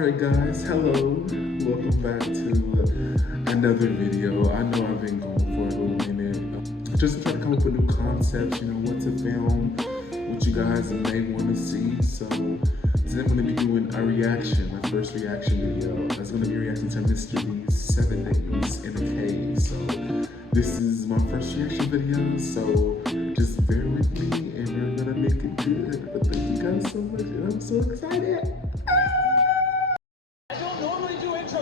Alright guys, hello, welcome back to another video. I know I've been going for a little minute, just trying to come up with new concepts, what to film, what you guys may want to see. So today I'm going to be doing a reaction, my first reaction video. I was going to be reacting to Mr.beast's 7 days in a cave. So this is my first reaction video, so just bear with me and we're going to make it good. But thank you guys so much and I'm so excited.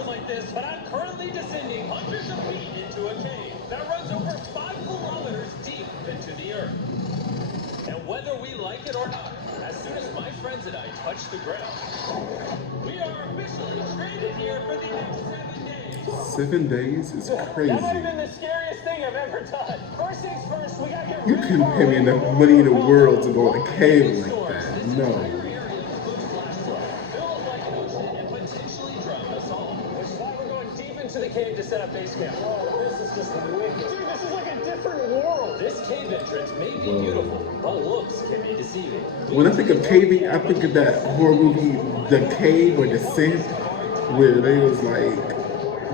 Like this, but I'm currently descending hundreds of feet into a cave that runs over 5 kilometers deep into the earth. And whether we like it or not, as soon as my friends and I touch the ground, we are officially stranded here for the next 7 days. 7 days is crazy. That might have been the scariest thing I've ever done. First things first, we gotta get You couldn't pay me enough money in the world to go in a cave like that. No. To the cave to set up base camp. Oh, this is just wicked. Dude, this is like a different world. This cave entrance may be beautiful, but looks can be deceiving. When I think of caving, I think of that horror movie, The Cave or Descent, where they was like,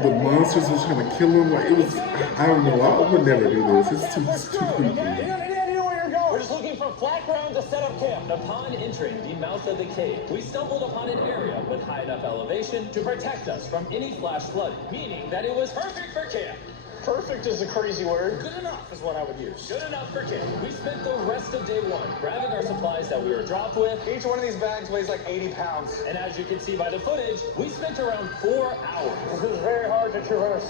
the monsters was trying to kill them. Like, it was, I don't know, I would never do this. It's too creepy. We're just looking for flat ground to set up camp. Upon entering the mouth of the cave, we stumbled upon an area with high enough elevation to protect us from any flash flooding, meaning that it was perfect for camp. Perfect is a crazy word. Good enough is what I would use. Good enough for camp. We spent the rest of day one grabbing our supplies that we were dropped with. Each one of these bags weighs like 80 pounds. And as you can see by the footage, we spent around 4 hours. This is very hard to traverse.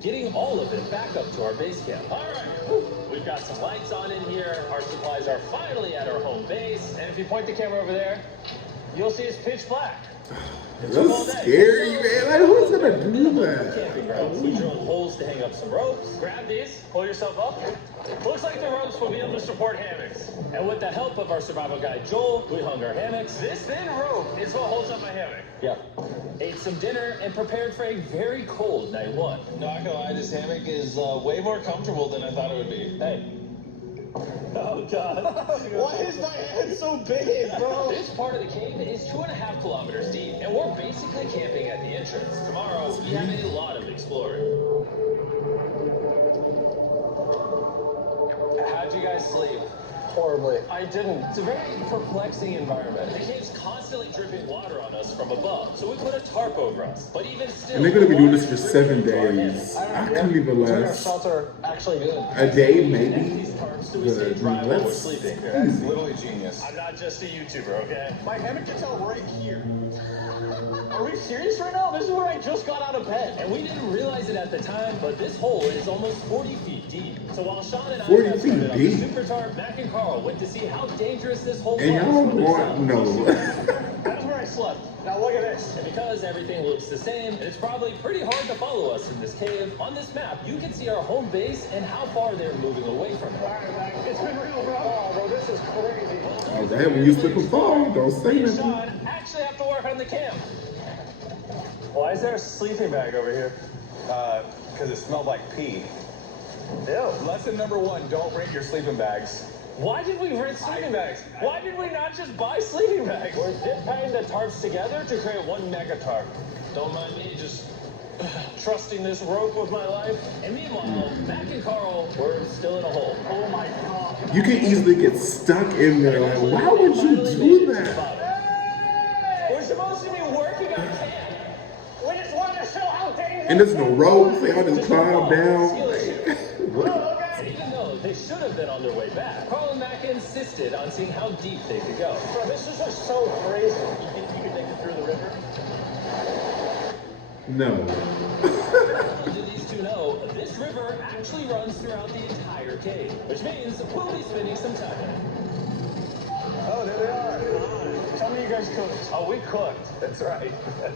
Getting all of it back up to our base camp. All right, we've got some lights on in here. Our supplies are finally at our home base. And if you point the camera over there, you'll see it's pitch black. That's scary, man. Like, who's gonna do that? Camping grounds. We drilled holes to hang up some ropes. Grab these, pull yourself up. Looks like the ropes will be able to support hammocks. And with the help of our survival guide Joel, we hung our hammocks. This thin rope is what holds up my hammock. Yeah. Ate some dinner and prepared for a very cold night one. Not gonna lie, this hammock is way more comfortable than I thought it would be. Hey. Oh, God. Why is my head so big, bro? This part of the cave is 2.5 kilometers deep, and we're basically camping at the entrance. Tomorrow, we have a lot of exploring. How'd you guys sleep? Horribly. I didn't. It's a very perplexing environment. The cave's constantly dripping water on us from above, so we put a tarp over us. But even still, and they're gonna be doing this for 7 days. I couldn't even last. Shelter actually good. A day, maybe. But That's sleeping. That's literally genius. I'm not just a YouTuber, okay? My hammock gets out right here. Are we serious right now? This is where I just got out of bed. And we didn't realize it at the time, but this hole is almost 40 feet deep. So while Sean and I 40 got feet started on the deep? super tarp, Mac and Carl went to see how dangerous this hole And was. y'all for want, themselves. no. That is where I slept. Now look at this. And because everything looks the same, it's probably pretty hard to follow us in this cave. On this map, you can see our home base and how far they're moving away from it. All right, Mac. It's been real, bro. Oh, bro, this is crazy. Oh, that when you slip and fall, don't say Me and nothing. Sean actually have to work on the camp. Why is there a sleeping bag over here? Because it smelled like pee. Ew. Lesson number 1, don't rent your sleeping bags. Why did we rent sleeping bags? Why did we not just buy sleeping bags? We're zip tying the tarps together to create one mega tarp. Don't mind me just trusting this rope with my life. And meanwhile, Mac and Carl were still in a hole. Oh my God. You can easily get stuck in there. Like, why would you do that? We're supposed to be working on camp. We just want to show how dangerous. And there's no ropes. They all just climb down. What? And even though they should have been on their way back, Carl and Mac insisted on seeing how deep they could go. Bro, this is just so crazy. You think you could make it through the river? No. Little do these two know, this river actually runs throughout the entire cave, which means we'll be spending some time in it. Oh, there they are. Tell me you guys cooked. Oh, we cooked. That's right.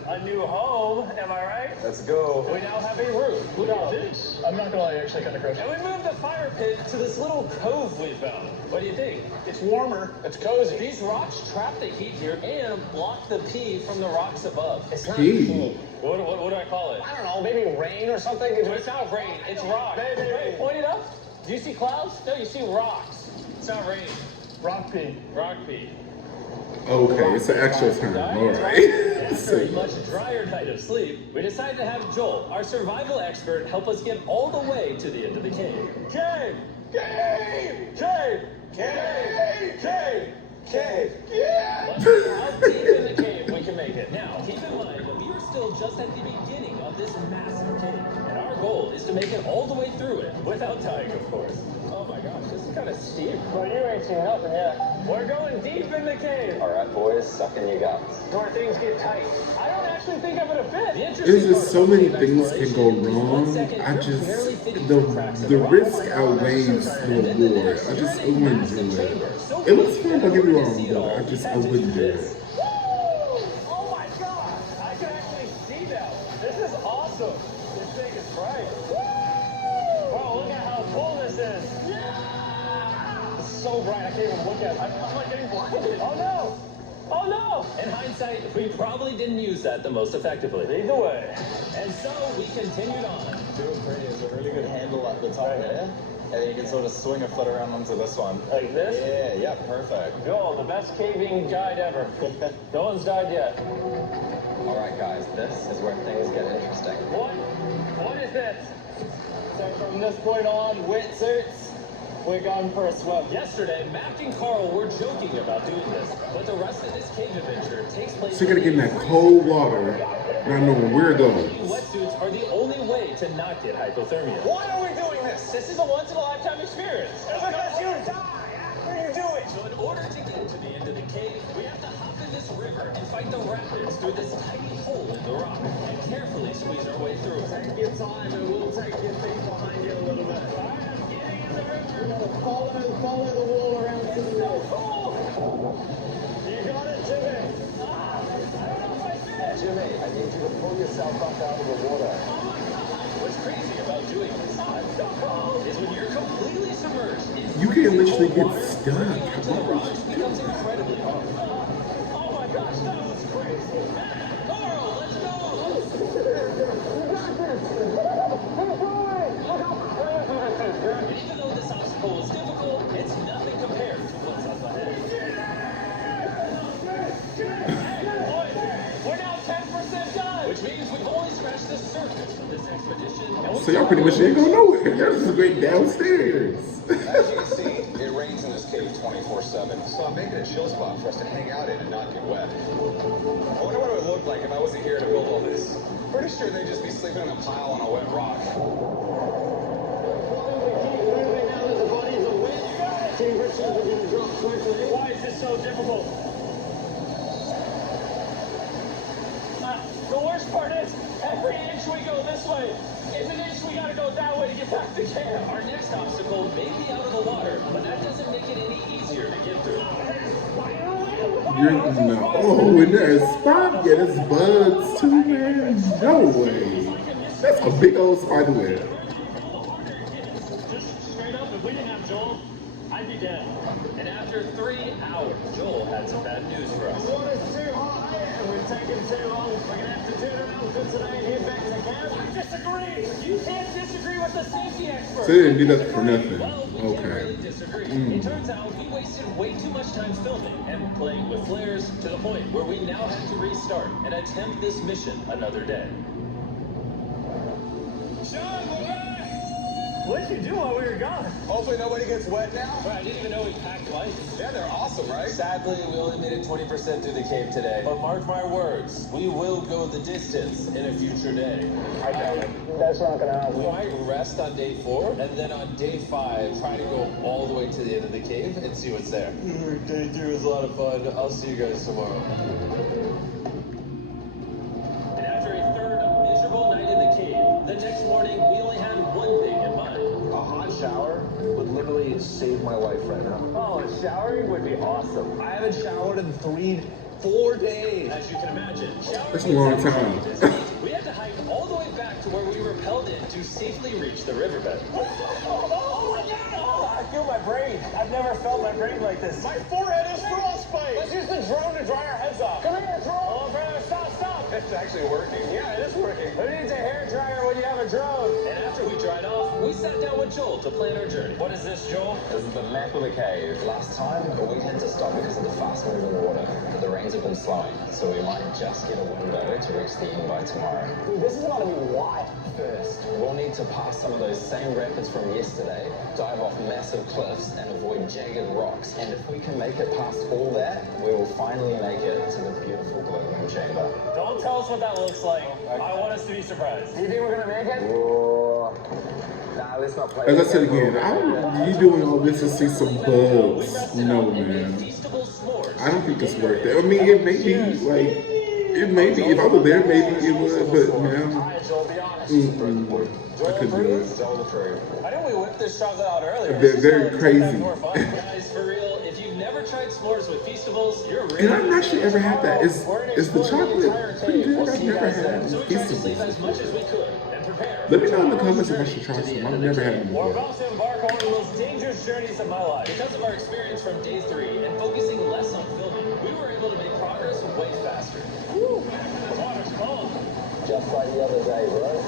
A new home, am I right? Let's go. We now have a roof. Look at this. I'm not gonna lie, actually kind of crush. And we moved the fire pit to this little cove we found. What do you think? It's warmer. It's cozy. These rocks trap the heat here and block the pee from the rocks above. It's not Pee? heat. What do I call it? I don't know, maybe rain or something. It's not rain, it's rock. Hey, point it up. Do you see clouds? No, you see rocks. It's not rain. Rock pee. Rock pee. Okay, it's an actual term. All right. After a much drier night of sleep, we decided to have Joel, our survival expert, help us get all the way to the end of the cave. Cave! Cave! Cave! Cave! Cave! Cave! Yeah! Let's see how deep in the cave we can make it. Now, keep in mind that we are still just at the beginning of this massive cave, and our goal is to make it all the way through it, without dying, of course. Oh my gosh, this is kind of steep. Well, you ain't seen nothing yet. We're going deep in the cave. All right, boys, suck in your guts. Where things get tight. I don't actually think I'm gonna fit. There's just so many things can go wrong. I just the risk outweighs the reward. I just wouldn't do it. It looks fun, don't get me wrong, but I wouldn't do it. Oh my god! I can actually see now. This is awesome. This thing is bright. Bro, look at how cool this is. Yeah! It's so bright, I can't even look at it. I'm like getting blinded. Oh no! Oh no! In hindsight, we probably didn't use that the most effectively. Either way. And so we continued on. Doing pretty is a really good handle at the top there. And then you can sort of swing a foot around onto this one. Like this? Yeah, perfect. Joel, the best caving guide ever. No one's died yet. All right, guys, this is where things get interesting. What? What is this? So from this point on, wetsuits, we're going for a swim. Yesterday, Mac and Carl were joking about doing this, but the rest of this cave adventure takes place. So you gotta get in that cold water, not knowing where it goes. Wetsuits are the only way to not get hypothermia. Why are we doing this? This is a once-in-a-lifetime experience. Because you die after you do it. So in order to get to the end of the cave, we have to hop in this river and fight the rapids through this tiny hole in the rock and carefully squeeze our way through it. Take your time and we'll take your feet behind you a little bit. Follow the wall around to the left. You got it, Jimmy. I don't know if I fit. Jimmy, I need you to pull yourself up out of the water. What's crazy about doing this is when you're completely submerged. You can literally get stuck. The rocks becomes incredibly hard. Oh my gosh, that was crazy. Carl, let's go. Even though this obstacle is difficult, it's nothing compared to what's up ahead. Boys, we're now 10% done, which means we've only scratched the surface of this expedition. So y'all pretty much ain't going nowhere. Y'all just going downstairs. As you can see, it rains in this cave 24/7, so I'm making a chill spot for us to hang out in and not get wet. I wonder what it would look like if I wasn't here to build all this. Pretty sure they'd just be sleeping in a pile on a wet rock. Temperatures are going to drop quickly. Why is this so difficult? The worst part is, every inch we go this way is an inch we gotta go that way to get back to camp. Our next obstacle may be out of the water, but that doesn't make it any easier to get through. You're no. Oh, and there's spot. Yeah, there's bugs too, man. No way. That's a big old spider web. Just straight up, if we didn't have Joel, I'd be dead. And after 3 hours, Joel had some bad news for us. The water's too high and we're taking too long. We're going to have to turn around for today and head back to camp. I disagree! You can't disagree with the safety expert! So they didn't do that for nothing. Well, we can't really disagree. It turns out we wasted way too much time filming and playing with flares to the point where we now have to restart and attempt this mission another day. Sean, we're back! What did you do while we were gone? Hopefully nobody gets wet now. I didn't even know we packed lights. Yeah, they're awesome, right? Sadly, we only made it 20% through the cave today. But mark my words, we will go the distance in a future day. I doubt it. That's not going to happen. We might rest on day 4, and then on day 5, try to go all the way to the end of the cave and see what's there. Day 3 was a lot of fun. I'll see you guys tomorrow. And after a third miserable night in the cave, the next morning, we only had one thing in mind. A hot shower would literally save my life right now. Oh, showering would be awesome. I haven't showered in 4 days. As you can imagine, That's a long time. we had to hike all the way back to where we rappelled in to safely reach the riverbed. Oh my God! Oh, I feel my brain. I've never felt my brain like this. My forehead is frostbite. Let's use the drone to dry our heads off. Come here, drone. Oh, brother, stop. It's actually working. Yeah, it is working. Who needs a hairdryer when you have a drone? And after we dried off, we sat down with Joel to plan our journey. What is this, Joel? This is the map of the cave. Last time, we had to stop because of the fast-moving water, but the rains have been slowing, so we might just get a window to reach the end by tomorrow. Dude, this is gonna be wild. First, we'll need to pass some of those same rapids from yesterday, dive off massive cliffs, and avoid jagged rocks. And if we can make it past all that, we will finally make it to the beautiful glowing chamber. Don't tell us what that looks like. I want us to be surprised. Do you think we're gonna make it? Whoa. Nah, let's not play. As I said again, you doing all this to see some bugs. No, man. I don't think it's worth it. I mean, it may be, like, it may be. If I were there, maybe it would, but, man, I couldn't do it. I know we whipped this chocolate out earlier. They're very crazy. Guys, for real, if you've never tried s'mores with Feastables, you're really... And I've actually ever had that. Is the chocolate pretty good? I've never had Feastables. As much as we could and prepare. Let me know in the comments if I should try some. I've never had them We're before. about to embark on one of the most dangerous journeys of my life. Because of our experience from day 3 and focusing less on filming, we were able to make progress way faster. Woo! The water's cold. Just like the other day, bro.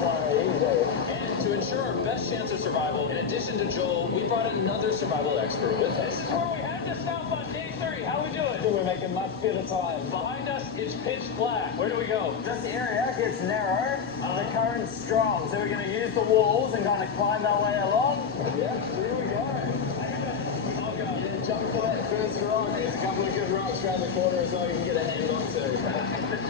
And to ensure our best chance of survival, in addition to Joel, we brought another survival expert with us. Bro, we had to stop on day 3. How we doing? We're making much better time. Behind us, it's pitch black. Where do we go? This area gets narrow, the current's strong, so we're going to use the walls and kind of climb our way along. Yeah, here we go. Jump for that first rock. There's a couple of good rocks around the corner as well you can get a hand on to.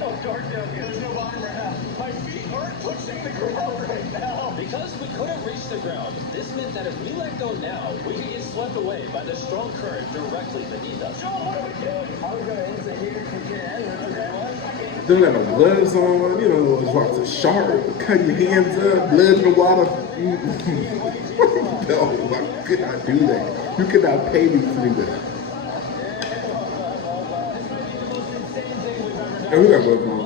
Oh, dark down here. There's no bottom right now. My feet aren't touching the ground right now. Because we couldn't reach the ground, this meant that if we let go now, we could get swept away by the strong current directly beneath us. Joel, what are we doing? I'm going to enter here if you can. They don't have no gloves on, you know, it's like a shark, cut your hands up, blood in the water. No, I could not do that. You could not pay me to do that. And who that was on?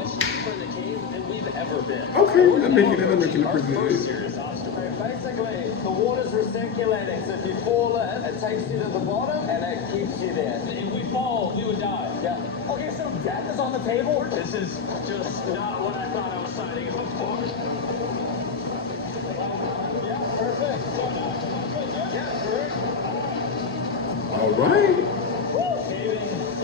Okay, I'm making it pretty good. Basically, the water's recirculating, so if you fall in, it takes you to the bottom and it keeps you there. If we fall, we would die. Yeah. Okay, so death is on the table? This is just not what I thought I was signing up for. Yeah, perfect. Yeah, correct. All right.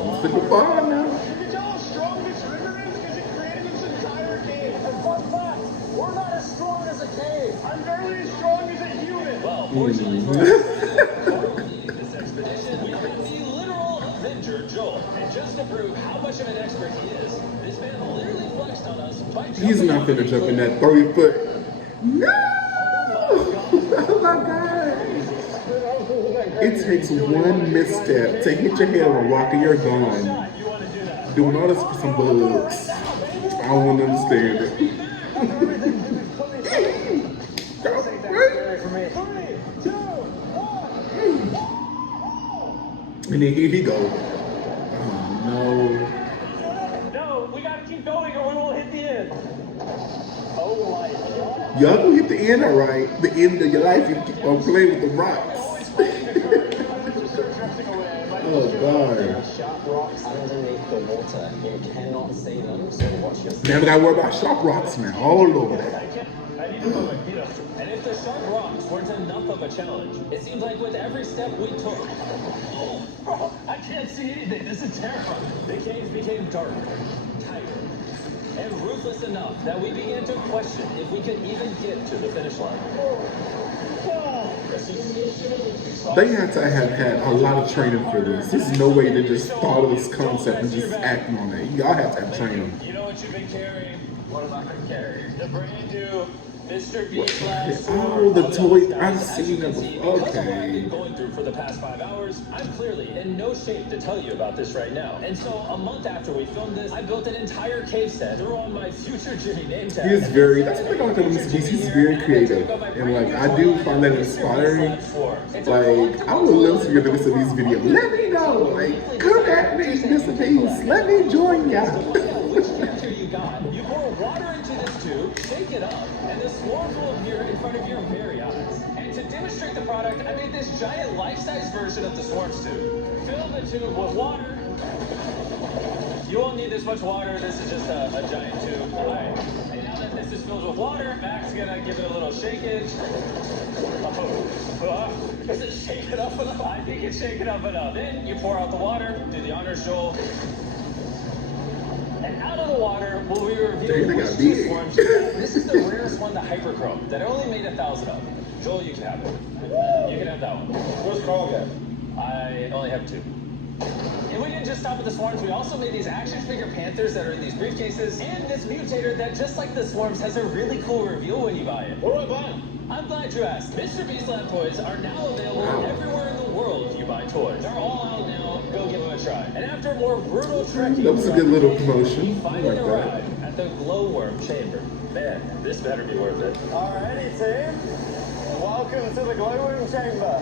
I'm sick of fire now. You can tell how strong this river is because it created this entire cave. And fun fact, we're not as strong as a cave. I'm barely as strong as a human. Well, fortunately for us, leading this expedition, we have the literal Avenger, Joel. And just to prove how much of an expert he is, this man literally flexed on us by jumping. He's not gonna jump in that 30-foot. No! Oh my God. It takes one misstep to hit your head on a rock and you're gone. Doing all this for some bugs. I don't want to understand it. And then here he go. Oh no. No, we gotta keep going or we won't hit the end. Oh my God. Y'all gonna hit the end, all right? The end of your life, you keep on playing with the rocks. Oh God. Sharp rocks underneath the water. You cannot see them, so watch your step. Now we gotta worry about sharp rocks now. Oh Lord. I need to move my feet up. And if the sharp rocks weren't enough of a challenge, it seems like with every step we took, oh, bro, I can't see anything. This is terrifying. The caves became darker, tighter, and ruthless enough that we began to question if we could even get to the finish line. They had to have had a lot of training for this. There's no way they just thought of this concept and just acting on it. Y'all have to have training. You know what you've been carrying? What have I been carrying? The brand new Mr.beast glass. Oh, the toy. I've seen it before. Because of what I've been Okay. going through for the past 5 hours, I'm clearly in no shape to tell you about this right now. And so, a month after we filmed this, I built an entire cave set, threw on my future Jimmy name tag. He is very, that's what I like about Mr. Beast. He's very creative. And like, I do find that inspiring. Like, I would love to get the rest of these videos. Let me know. Like, come at me, Mr. Beast. Let me join ya. Which temperature you got? You pour water into this tube, shake it up, and the s'mores will appear in front of your very eyes. And to demonstrate the product, I made this giant life-size version of the s'mores tube. Fill the tube with water. You won't need this much water. This is just a giant tube. All right. And now that this is filled with water, Mac's gonna give it a little shakeage. Is it shaken up enough? I think it's shaken up enough. Then you pour out the water, do the honors, Joel. And out of the water will be revealed which two swarms you have. This is the rarest one, the hyperchrome, that I only made 1,000 of. Joel, you can have it. You can have that one. Where's Carl get? I only have 2. And we didn't just stop at the swarms, we also made these action figure panthers that are in these briefcases, and this mutator that, just like the swarms, has a really cool reveal when you buy it. What do I buy? I'm glad you asked. Mr.beast Lab toys are now available everywhere in the world if you buy toys. They're all out now. Go give them a try. And after a more brutal trekking, That was a good little promotion. we I finally like that. arrived at the glowworm chamber. Man, this better be worth it. Alrighty, team. Welcome to the glowworm chamber.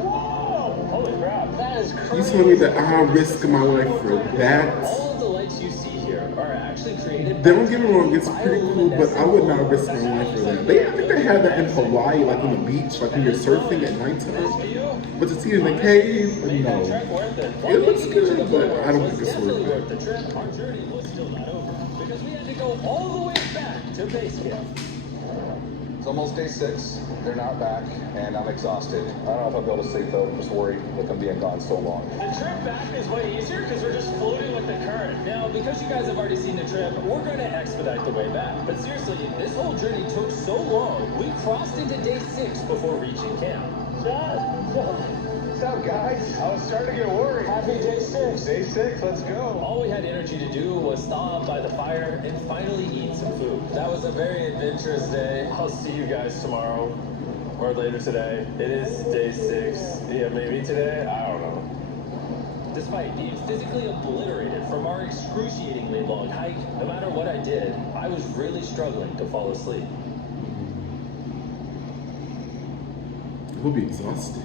Whoa! Holy crap. That is You crazy. told me that I'll risk my life for that. All of the lights you see here are actually created. Don't get me wrong, it's pretty cool, but I would not risk my life for that. I think they had that in Hawaii, like on the beach, like when you're surfing at nighttime. But to see it in the cave, no. It looks good, but I don't think it's definitely worth worth the trip. Our journey was still not over because we had to go all the way back to base camp. It's almost day 6. They're not back, and I'm exhausted. I don't know if I'll be able to sleep though. I'm just worried with them being gone so long. The trip back is way easier because we're just floating with the current. Now, because you guys have already seen the trip, we're going to expedite the way back. But seriously, this whole journey took so long, we crossed into day 6 before reaching camp. What's up, guys? I was starting to get worried. Happy day 6. Day 6, let's go. All we had energy to do was thaw up by the fire and finally eat some food. That was a very adventurous day. I'll see you guys tomorrow or later today. It is day 6. Yeah, maybe today. I don't know. Despite being physically obliterated from our excruciatingly long hike, no matter what I did, I was really struggling to fall asleep. We'll be exhausted.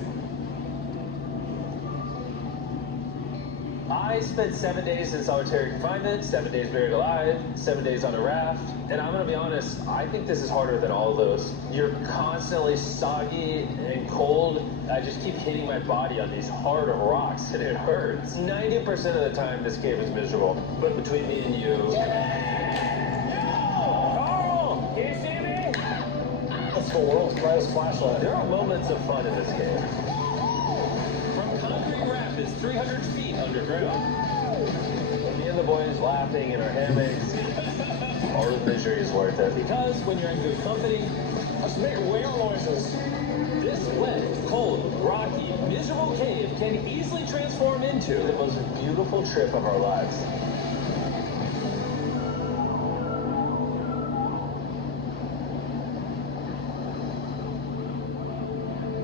I spent 7 days in solitary confinement, 7 days buried alive, 7 days on a raft, and I'm gonna be honest, I think this is harder than all of those. You're constantly soggy and cold. I just keep hitting my body on these hard rocks and it hurts. 90% of the time this cave is miserable, but between me and you... Carl! Can you see me? That's the world's brightest flashlight. There are moments of fun in this game. From concrete rapids 300 feet underground. Me and the boys laughing in our hammocks. All the misery is worth it. Because when you're in good company, Let's make whale noises. this wet, cold, rocky, miserable cave can easily transform into the most beautiful trip of our lives.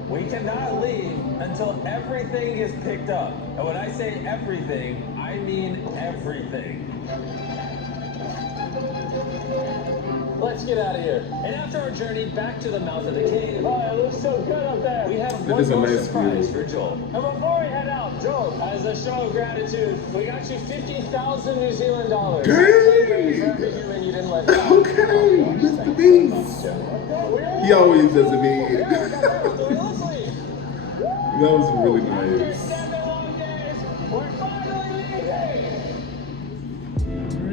We cannot leave until everything is picked up. And when I say everything, I mean everything. Let's get out of here. And after our journey back to the mouth of the cave, Oh, it looks so good up there. we have That one is a more nice surprise view. for Joel. And before we head out, Joel, as a show of gratitude, we got you 50,000 New Zealand dollars. Dang! For every human you didn't let go. Okay, Mr. Beast. He always does it big. That was really After nice. 7 long days, we're finally leaving.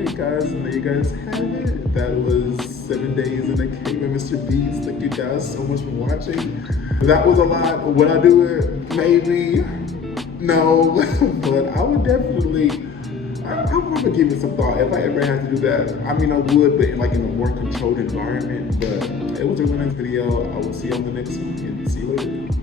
Alright guys, and there you guys have it. That was 7 days in the cave with Mr. Beast. Thank you guys so much for watching. That was a lot. Would I do it? Maybe. No. But I would definitely, I would probably give it some thought if I ever had to do that. I mean, I would, but in a more controlled environment. But it was a really nice video. I will see you on the next one and see you later.